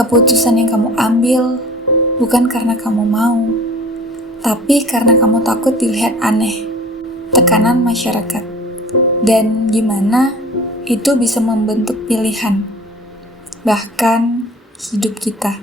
Keputusan yang kamu ambil bukan karena kamu mau, tapi karena kamu takut dilihat aneh, tekanan masyarakat, dan gimana itu bisa membentuk pilihan, bahkan hidup kita.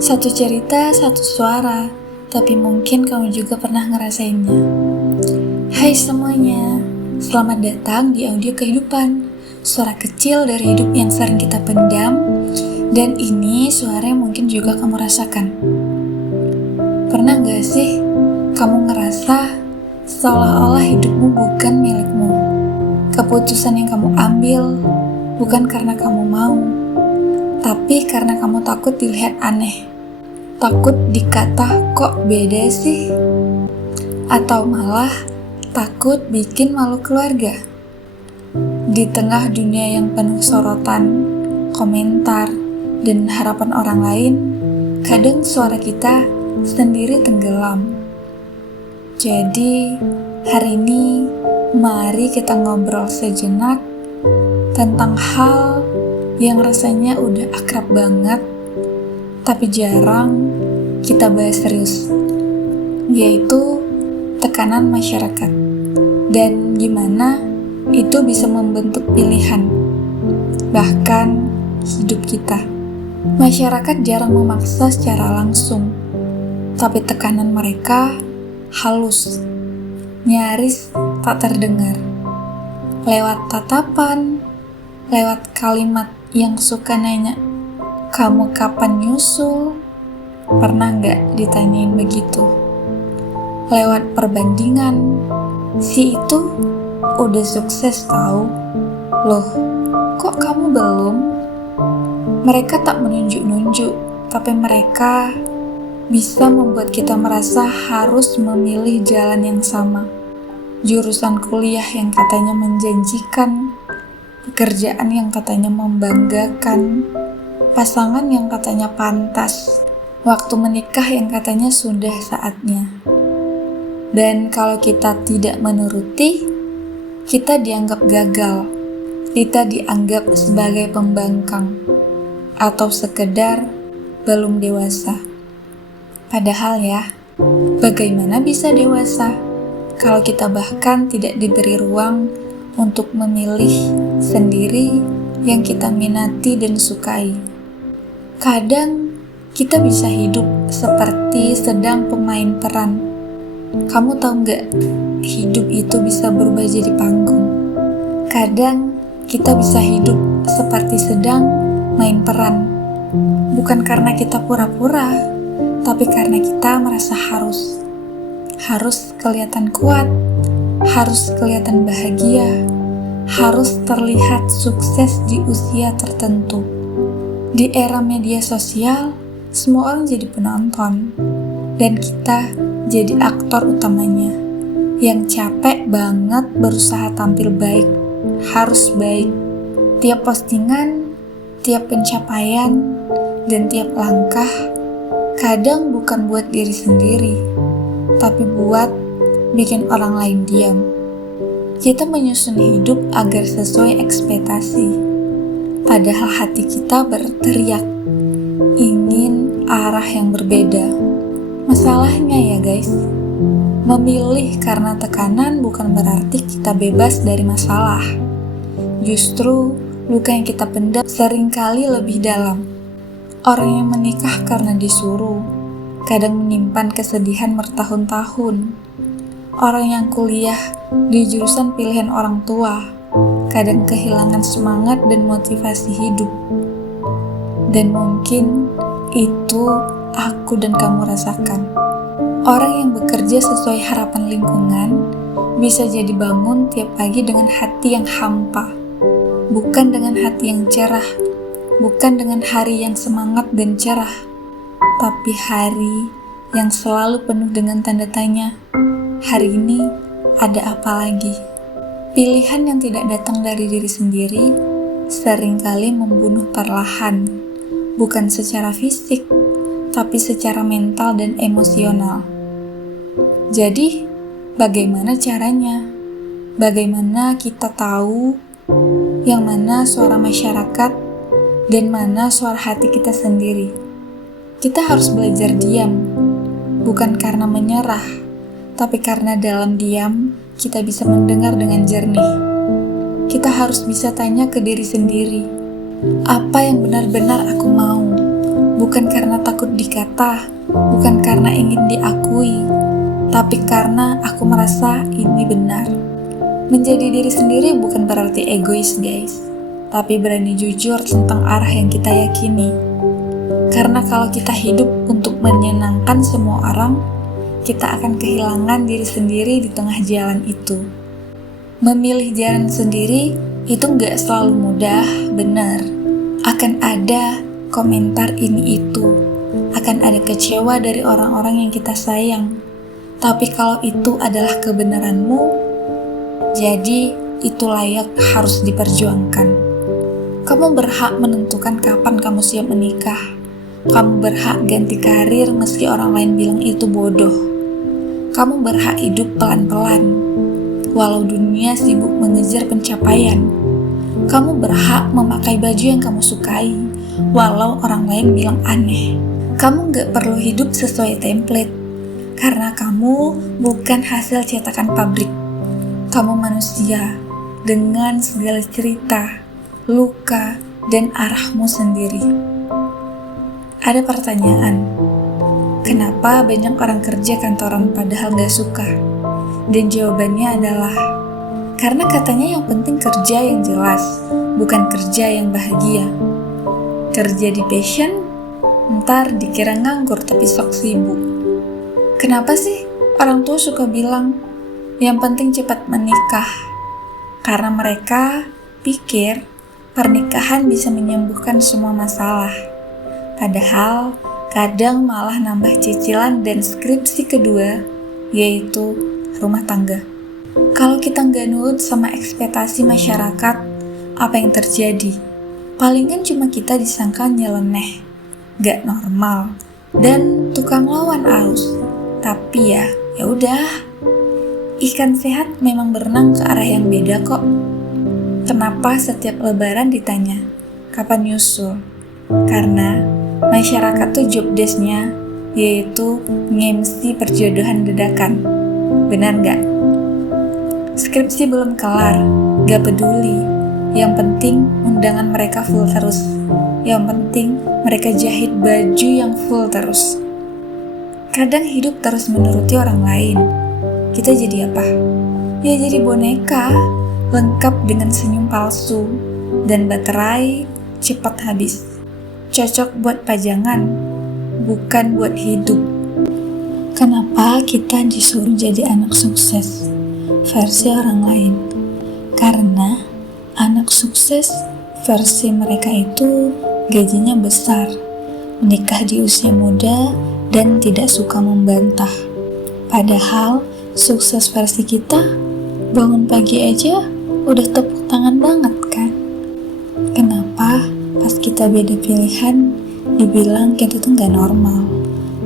Satu cerita, satu suara, tapi mungkin kamu juga pernah ngerasainnya. Hai semuanya, selamat datang di audio kehidupan, suara kecil dari hidup yang sering kita pendam, dan ini suara yang mungkin juga kamu rasakan. Pernah gak sih kamu ngerasa seolah-olah hidupmu bukan milikmu? Keputusan yang kamu ambil bukan karena kamu mau, tapi karena kamu takut dilihat aneh, takut dikata kok beda sih, atau malah takut bikin malu keluarga. Di tengah dunia yang penuh sorotan, komentar, dan harapan orang lain, kadang suara kita sendiri tenggelam. Jadi, hari ini mari kita ngobrol sejenak tentang hal yang rasanya udah akrab banget, tapi jarang kita bahas serius, yaitu tekanan masyarakat, dan gimana itu bisa membentuk pilihan, bahkan hidup kita. Masyarakat jarang memaksa secara langsung, tapi tekanan mereka halus, nyaris tak terdengar. Lewat tatapan, lewat kalimat yang suka nanya, kamu kapan nyusul? Pernah gak ditanyain begitu? Lewat perbandingan, si itu udah sukses tahu. Loh, kok kamu belum? Mereka tak menunjuk-nunjuk, tapi mereka bisa membuat kita merasa harus memilih jalan yang sama. Jurusan kuliah yang katanya menjanjikan, pekerjaan yang katanya membanggakan, pasangan yang katanya pantas, waktu menikah yang katanya sudah saatnya. Dan kalau kita tidak menuruti, kita dianggap gagal, kita dianggap sebagai pembangkang, atau sekedar belum dewasa. Padahal ya, bagaimana bisa dewasa kalau kita bahkan tidak diberi ruang untuk memilih sendiri yang kita minati dan sukai? Kadang kita bisa hidup seperti sedang pemain peran. Kamu tahu gak, hidup itu bisa berubah jadi panggung. Kadang kita bisa hidup seperti sedang main peran, bukan karena kita pura-pura, tapi karena kita merasa harus kelihatan kuat, harus kelihatan bahagia, harus terlihat sukses di usia tertentu. Di era media sosial, semua orang jadi penonton, dan kita jadi aktor utamanya, yang capek banget berusaha tampil baik, harus baik. Tiap postingan, tiap pencapaian, dan tiap langkah, kadang bukan buat diri sendiri, tapi buat bikin orang lain diam. Kita menyusun hidup agar sesuai ekspektasi, padahal hati kita berteriak, ingin arah yang berbeda. Masalahnya ya guys, memilih karena tekanan bukan berarti kita bebas dari masalah. Justru luka yang kita pendam seringkali lebih dalam. Orang yang menikah karena disuruh, kadang menyimpan kesedihan bertahun-tahun. Orang yang kuliah di jurusan pilihan orang tua, kadang kehilangan semangat dan motivasi hidup. Dan mungkin itu aku dan kamu rasakan. Orang yang bekerja sesuai harapan lingkungan bisa jadi bangun tiap pagi dengan hati yang hampa, bukan dengan hati yang cerah, bukan dengan hari yang semangat dan cerah, tapi hari yang selalu penuh dengan tanda tanya. Hari ini ada apa lagi? Pilihan yang tidak datang dari diri sendiri seringkali membunuh perlahan, bukan secara fisik, tapi secara mental dan emosional. Jadi, bagaimana caranya? Bagaimana kita tahu yang mana suara masyarakat dan mana suara hati kita sendiri? Kita harus belajar diam, bukan karena menyerah, tapi karena dalam diam kita bisa mendengar dengan jernih. Kita harus bisa tanya ke diri sendiri, apa yang benar-benar aku mau? Bukan karena takut dikata, bukan karena ingin diakui, tapi karena aku merasa ini benar. Menjadi diri sendiri bukan berarti egois, guys, tapi berani jujur tentang arah yang kita yakini. Karena kalau kita hidup untuk menyenangkan semua orang, kita akan kehilangan diri sendiri di tengah jalan itu. Memilih jalan sendiri itu gak selalu mudah, benar. Akan ada komentar ini itu, akan ada kecewa dari orang-orang yang kita sayang. Tapi kalau itu adalah kebenaranmu, jadi itu layak harus diperjuangkan. Kamu berhak menentukan kapan kamu siap menikah. Kamu berhak ganti karir meski orang lain bilang itu bodoh. Kamu berhak hidup pelan-pelan, walau dunia sibuk mengejar pencapaian. Kamu berhak memakai baju yang kamu sukai, walau orang lain bilang aneh. Kamu gak perlu hidup sesuai template, karena kamu bukan hasil cetakan pabrik. Kamu manusia dengan segala cerita, luka, dan arahmu sendiri. Ada pertanyaan, kenapa banyak orang kerja kantoran padahal gak suka? Dan jawabannya adalah, karena katanya yang penting kerja yang jelas, bukan kerja yang bahagia. Kerja di passion, ntar dikira nganggur tapi sok sibuk. Kenapa sih orang tua suka bilang, yang penting cepat menikah? Karena mereka pikir pernikahan bisa menyembuhkan semua masalah. Padahal kadang malah nambah cicilan dan skripsi kedua, yaitu rumah tangga. Kalau kita nggak nurut sama ekspektasi masyarakat, apa yang terjadi? Palingan cuma kita disangka nyeleneh, gak normal, dan tukang lawan arus. Tapi ya udah. Ikan sehat memang berenang ke arah yang beda kok. Kenapa setiap lebaran ditanya, kapan nyusul? Karena masyarakat tuh job desk-nya yaitu nge-MC perjodohan dadakan. Benar nggak? Skripsi belum kelar, gak peduli. Yang penting undangan mereka full terus. Yang penting mereka jahit baju yang full terus. Kadang hidup terus menuruti orang lain. Kita jadi apa? Ya jadi boneka, lengkap dengan senyum palsu, dan baterai cepat habis. Cocok buat pajangan, bukan buat hidup. Kenapa kita disuruh jadi anak sukses versi orang lain? Karena anak sukses versi mereka itu gajinya besar, menikah di usia muda, dan tidak suka membantah. Padahal sukses versi kita, bangun pagi aja udah tepuk tangan banget kan? Kenapa pas kita beda pilihan, dibilang kita tuh gak normal?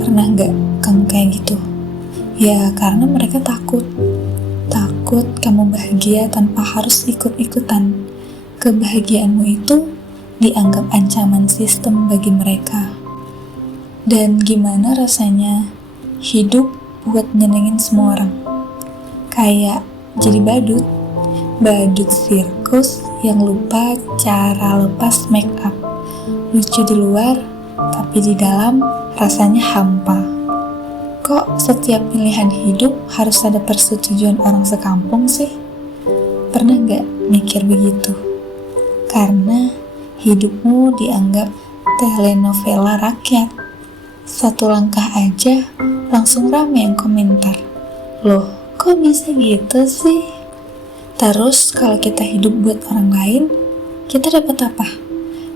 Pernah gak kamu kayak gitu? Ya karena mereka takut kamu bahagia tanpa harus ikut-ikutan. Kebahagiaanmu itu dianggap ancaman sistem bagi mereka. Dan gimana rasanya hidup buat nyenengin semua orang? Kayak jadi badut sirkus yang lupa cara lepas make up. Lucu di luar, tapi di dalam rasanya hampa. Kok setiap pilihan hidup harus ada persetujuan orang sekampung sih? Pernah gak mikir begitu? Karena hidupmu dianggap telenovela rakyat. Satu langkah aja langsung rame yang komentar. Loh, kok bisa gitu sih? Terus kalau kita hidup buat orang lain, kita dapat apa?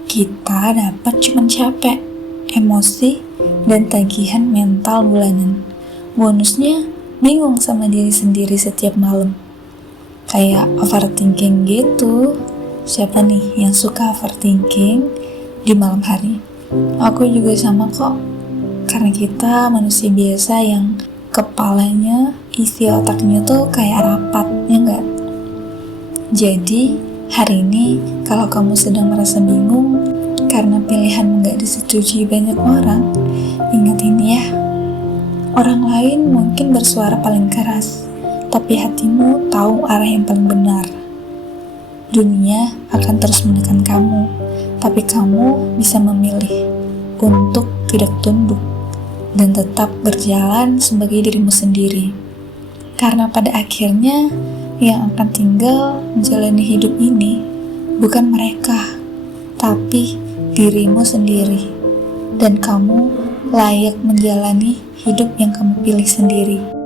Kita dapat cuma capek, emosi, dan tagihan mental bulanan. Bonusnya bingung sama diri sendiri setiap malam. Kayak overthinking gitu. Siapa nih yang suka overthinking di malam hari? Aku juga sama kok. Karena kita manusia biasa yang kepalanya, isi otaknya tuh kayak rapat, ya enggak? Jadi, hari ini kalau kamu sedang merasa bingung karena pilihan nggak disetujui banyak orang, ingat ini ya. Orang lain mungkin bersuara paling keras, tapi hatimu tahu arah yang paling benar. Dunia akan terus menekan kamu, tapi kamu bisa memilih untuk tidak tunduk dan tetap berjalan sebagai dirimu sendiri. Karena pada akhirnya yang akan tinggal menjalani hidup ini bukan mereka, tapi dirimu sendiri. Dan kamu layak menjalani hidup yang kamu pilih sendiri.